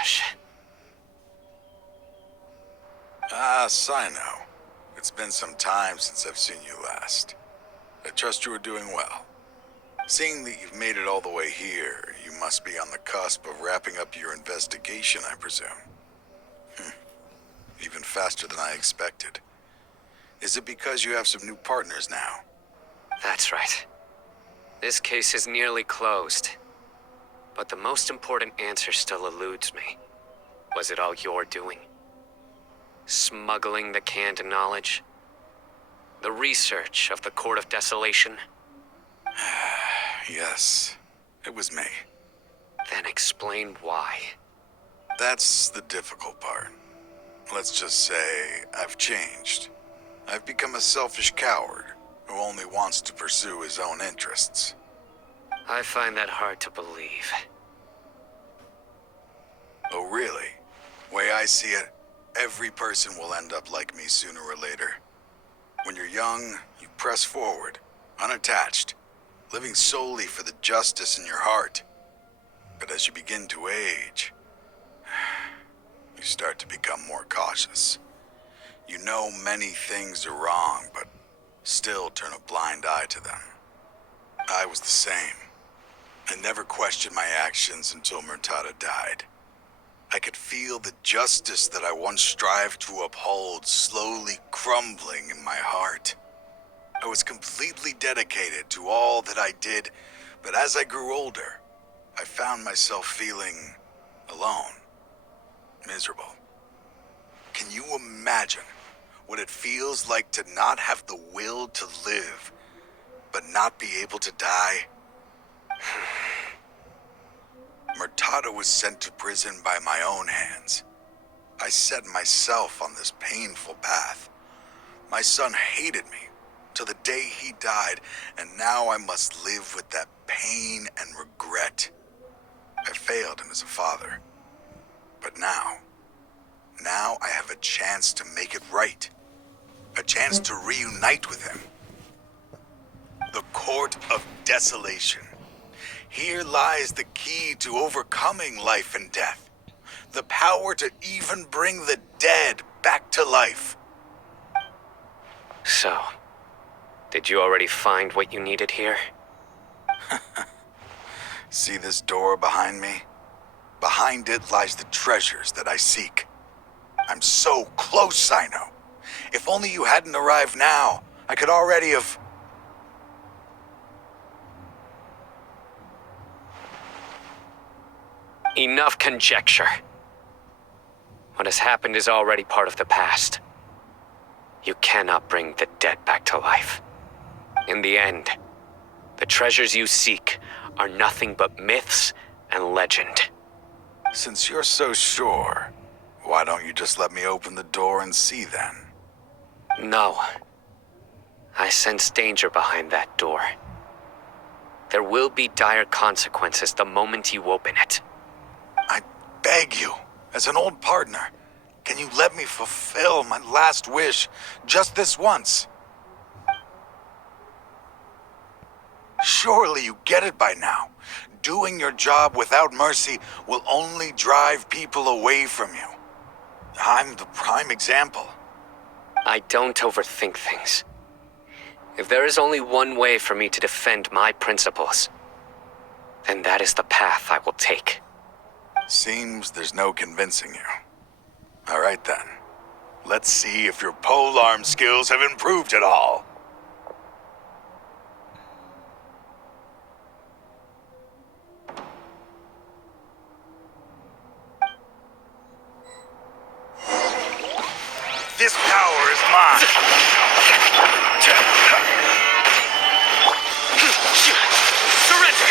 gosh. Ah, Cyno. It's been some time since I've seen you last. I trust you are doing well. Seeing that you've made it all the way here, you must be on the cusp of wrapping up your investigation, I presume. Even faster than I expected. Is it because you have some new partners now? That's right. This case is nearly closed. But the most important answer still eludes me. Was it all your doing? Smuggling the canned knowledge? The research of the Court of Desolation? Yes, it was me. Then explain why. That's the difficult part. Let's just say I've changed. I've become a selfish coward who only wants to pursue his own interests. I find that hard to believe. Oh, really? Way I see it, every person will end up like me sooner or later. When you're young, you press forward, unattached, living solely for the justice in your heart. But as you begin to age, you start to become more cautious. You know many things are wrong, but still turn a blind eye to them. I was the same. I never questioned my actions until Murtada died. I could feel the justice that I once strived to uphold slowly crumbling in my heart. I was completely dedicated to all that I did, but as I grew older, I found myself feeling alone, miserable. Can you imagine what it feels like to not have the will to live, but not be able to die? Murtada was sent to prison by my own hands. I set myself on this painful path. My son hated me till the day he died, and now I must live with that pain and regret. I failed him as a father. But now I have a chance to make it right. A chance to reunite with him. The Court of Desolation. Here lies the key to overcoming life and death. The power to even bring the dead back to life. So, did you already find what you needed here? See this door behind me? Behind it lies the treasures that I seek. I'm so close, Cyno. If only you hadn't arrived now, I could already have... Enough conjecture. What has happened is already part of the past. You cannot bring the dead back to life. In the end, the treasures you seek are nothing but myths and legend. Since you're so sure, why don't you just let me open the door and see then? No. I sense danger behind that door. There will be dire consequences the moment you open it. I beg you, as an old partner, can you let me fulfill my last wish just this once? Surely you get it by now. Doing your job without mercy will only drive people away from you. I'm the prime example. I don't overthink things. If there is only one way for me to defend my principles, then that is the path I will take. Seems there's no convincing you. All right then. Let's see if your polearm skills have improved at all. This power is mine! Surrender!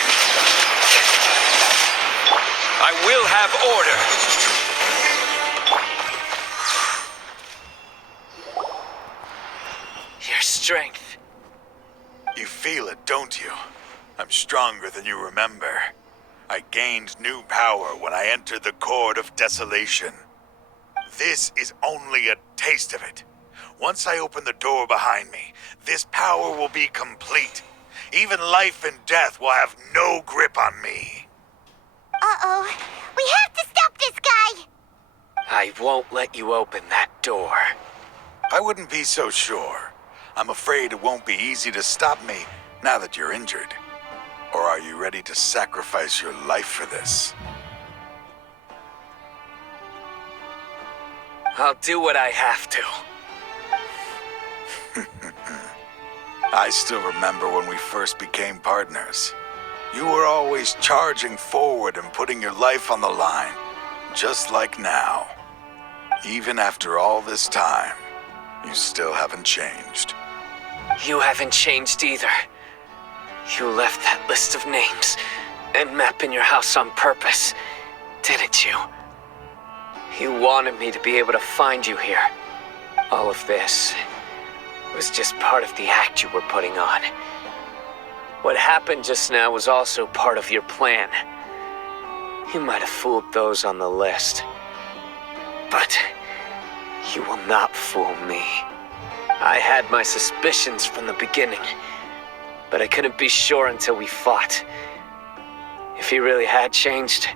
I will have order! Your strength. You feel it, don't you? I'm stronger than you remember. I gained new power when I entered the Court of Desolation. This is only a taste of it. Once I open the door behind me, this power will be complete. Even life and death will have no grip on me. Uh-oh. We have to stop this guy! I won't let you open that door. I wouldn't be so sure. I'm afraid it won't be easy to stop me now that you're injured. Or are you ready to sacrifice your life for this? I'll do what I have to. I still remember when we first became partners. You were always charging forward and putting your life on the line, just like now. Even after all this time, you still haven't changed. You haven't changed either. You left that list of names and map in your house on purpose, didn't you? You wanted me to be able to find you here. All of this was just part of the act you were putting on. What happened just now was also part of your plan. You might have fooled those on the list, but you will not fool me. I had my suspicions from the beginning, but I couldn't be sure until we fought. If you really had changed,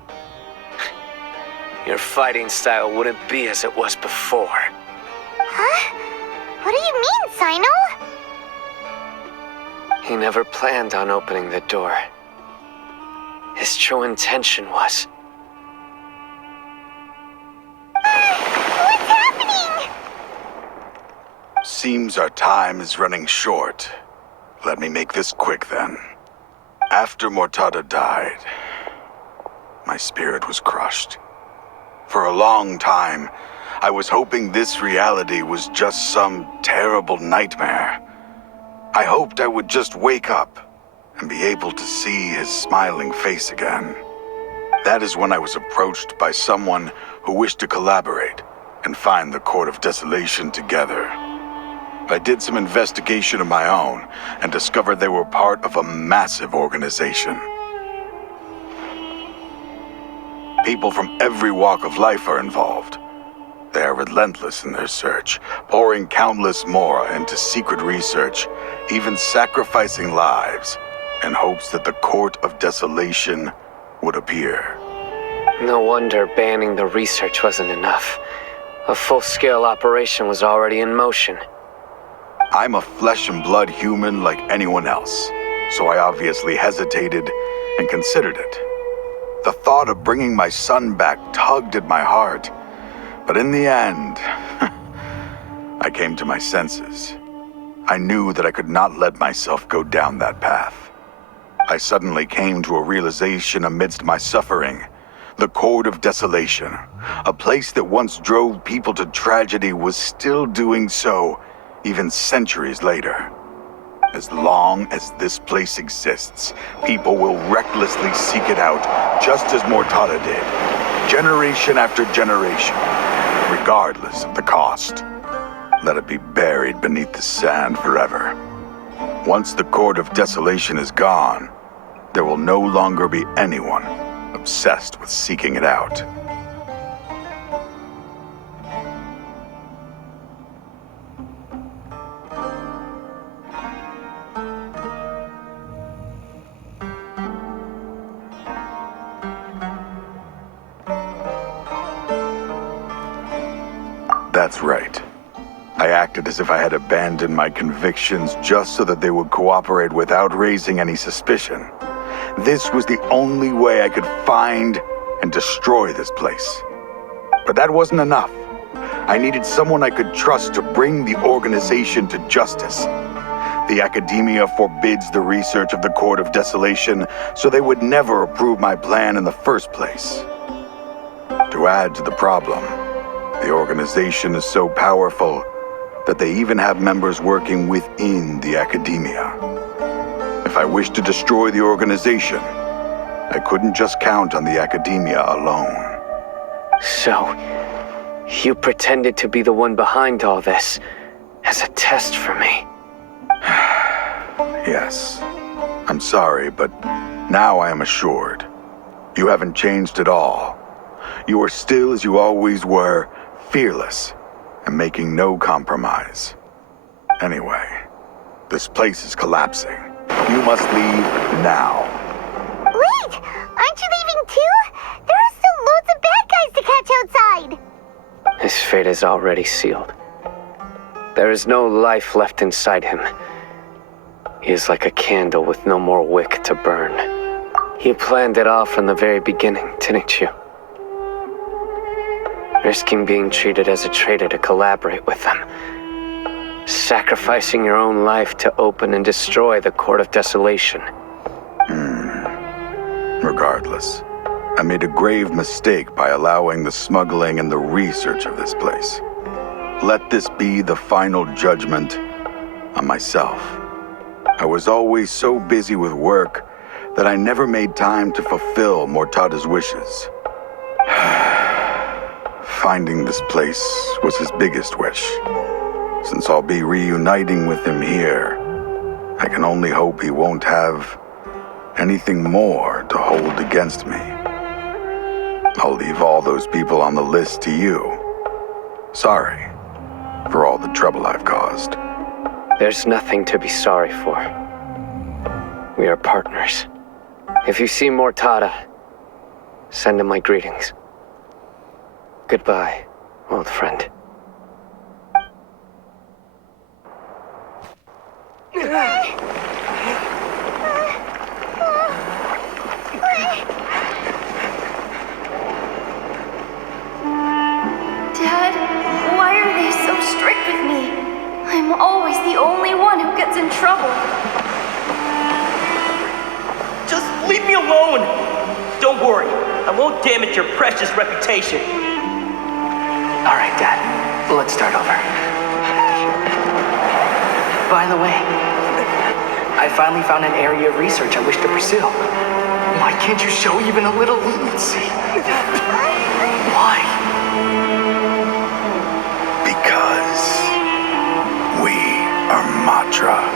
your fighting style wouldn't be as it was before. Huh? What do you mean, Cyno? He never planned on opening the door. His true intention was... What's happening? Seems our time is running short. Let me make this quick then. After Mortada died, my spirit was crushed. For a long time, I was hoping this reality was just some terrible nightmare. I hoped I would just wake up and be able to see his smiling face again. That is when I was approached by someone who wished to collaborate and find the Court of Desolation together. I did some investigation of my own and discovered they were part of a massive organization. People from every walk of life are involved. They are relentless in their search, pouring countless mora into secret research, even sacrificing lives in hopes that the Court of Desolation would appear. No wonder banning the research wasn't enough. A full-scale operation was already in motion. I'm a flesh and blood human like anyone else, so I obviously hesitated and considered it. The thought of bringing my son back tugged at my heart, but in the end, I came to my senses. I knew that I could not let myself go down that path. I suddenly came to a realization amidst my suffering. The Court of Desolation, a place that once drove people to tragedy, was still doing so, even centuries later. As long as this place exists, people will recklessly seek it out, just as Mortada did, generation after generation, regardless of the cost. Let it be buried beneath the sand forever. Once the Court of Desolation is gone, there will no longer be anyone obsessed with seeking it out. That's right. I acted as if I had abandoned my convictions just so that they would cooperate without raising any suspicion. This was the only way I could find and destroy this place. But that wasn't enough. I needed someone I could trust to bring the organization to justice. The academia forbids the research of the Court of Desolation, so they would never approve my plan in the first place. To add to the problem, the organization is so powerful that they even have members working within the academia. If I wished to destroy the organization, I couldn't just count on the academia alone. So, you pretended to be the one behind all this, as a test for me. Yes. I'm sorry, but now I am assured. You haven't changed at all. You are still as you always were, fearless, and making no compromise. Anyway, this place is collapsing. You must leave now. Wait! Aren't you leaving too? There are still loads of bad guys to catch outside! His fate is already sealed. There is no life left inside him. He is like a candle with no more wick to burn. You planned it all from the very beginning, didn't you? Risking being treated as a traitor to collaborate with them. Sacrificing your own life to open and destroy the Court of Desolation. Regardless, I made a grave mistake by allowing the smuggling and the research of this place. Let this be the final judgment on myself. I was always so busy with work that I never made time to fulfill Mortada's wishes. Finding this place was his biggest wish. Since I'll be reuniting with him here, I can only hope he won't have anything more to hold against me. I'll leave all those people on the list to you. Sorry for all the trouble I've caused. There's nothing to be sorry for. We are partners. If you see Mortada, send him my greetings. Goodbye, old friend. Dad, why are they so strict with me? I'm always the only one who gets in trouble. Just leave me alone! Don't worry, I won't damage your precious reputation. All right, Dad. Let's start over. By the way, I finally found an area of research I wish to pursue. Why can't you show even a little leniency? Why? Because we are Matra.